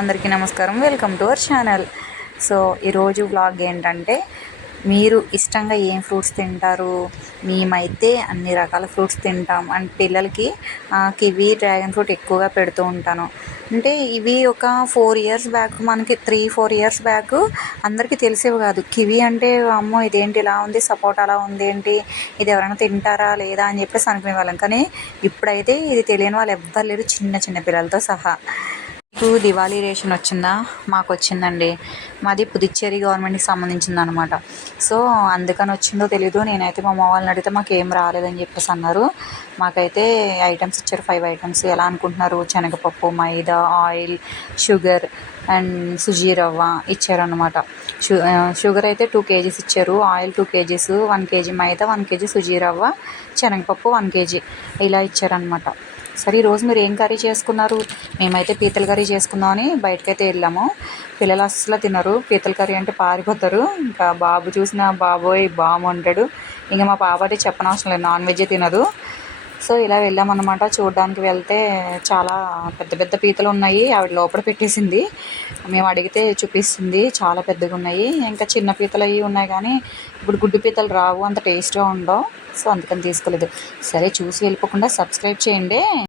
అందరికీ నమస్కారం. Welcome to our channel. So ఈరోజు వ్లాగ్ ఏంటంటే, మీరు ఇష్టంగా ఏం ఫ్రూట్స్ తింటారు? మేమైతే అన్ని రకాల ఫ్రూట్స్ తింటాం. అండ్ పిల్లలకి కివీ, డ్రాగన్ ఫ్రూట్ ఎక్కువగా పెడుతూ ఉంటాను. అంటే ఇవి ఒక 4 ఇయర్స్ బ్యాక్, మనకి 3-4 ఇయర్స్ బ్యాక్ అందరికీ తెలిసేవి కాదు. కివీ అంటే అమ్మో ఇదేంటి ఇలా ఉంది, సపోటా అలా ఉంది ఏంటి, ఇది ఎవరైనా తింటారా లేదా అని చెప్పేసి అనుకునే వాళ్ళం. కానీ ఇప్పుడైతే ఇది తెలియని వాళ్ళు ఎవ్వరు లేరు, చిన్న చిన్న పిల్లలతో సహా. మీకు దివాళీ రేషన్ వచ్చిందా? మాకు వచ్చిందండి. మాది పుదుచ్చేరి గవర్నమెంట్కి సంబంధించింది అనమాట. సో అందుకని వచ్చిందో తెలీదు. నేనైతే మా అమ్మ వాళ్ళని అడిగితే మాకు ఏం రాలేదని చెప్పేసి అన్నారు. మాకైతే ఐటమ్స్ ఇచ్చారు, 5 ఐటమ్స్. ఎలా అనుకుంటున్నారు? శనగపప్పు, మైదా, ఆయిల్, షుగర్ అండ్ సుజీ రవ్వ ఇచ్చారనమాట. షుగర్ అయితే 2 కేజీస్ ఇచ్చారు, ఆయిల్ 2 కేజీస్, 1 కేజీ మైదా, 1 కేజీ సుజీ రవ్వ, శనగపప్పు 1 కేజీ ఇలా ఇచ్చారనమాట. సరే ఈరోజు మీరు ఏం కర్రీ చేసుకున్నారు? మేమైతే పీతల కర్రీ చేసుకుందామని బయటకైతే వెళ్ళాము. పిల్లలు అస్సలు తినరు, పీతల కర్రీ అంటే పారిపోతారు. ఇంకా బాబు చూసిన బాబోయ్ బాగుంటాడు. ఇంకా మా పాప అయితే చెప్పనవసరం లేదు, నాన్ వెజ్జే తినదు. సో ఇలా వెళ్ళామన్నమాట. చూడడానికి వెళ్తే చాలా పెద్ద పెద్ద పీతలు ఉన్నాయి. ఆవిడ లోపల పెట్టేసింది, మేము అడిగితే చూపిస్తుంది చాలా పెద్దగా ఉన్నాయి. ఇంకా చిన్న పీతలు అవి ఉన్నాయి, కానీ ఇప్పుడు గుడ్డు పీతలు రావు, అంత టేస్ట్గా ఉండవు. సో అందుకని తీసుకోలేదు. సరే చూసి వెళ్ళిపోకుండా సబ్స్క్రైబ్ చేయండి.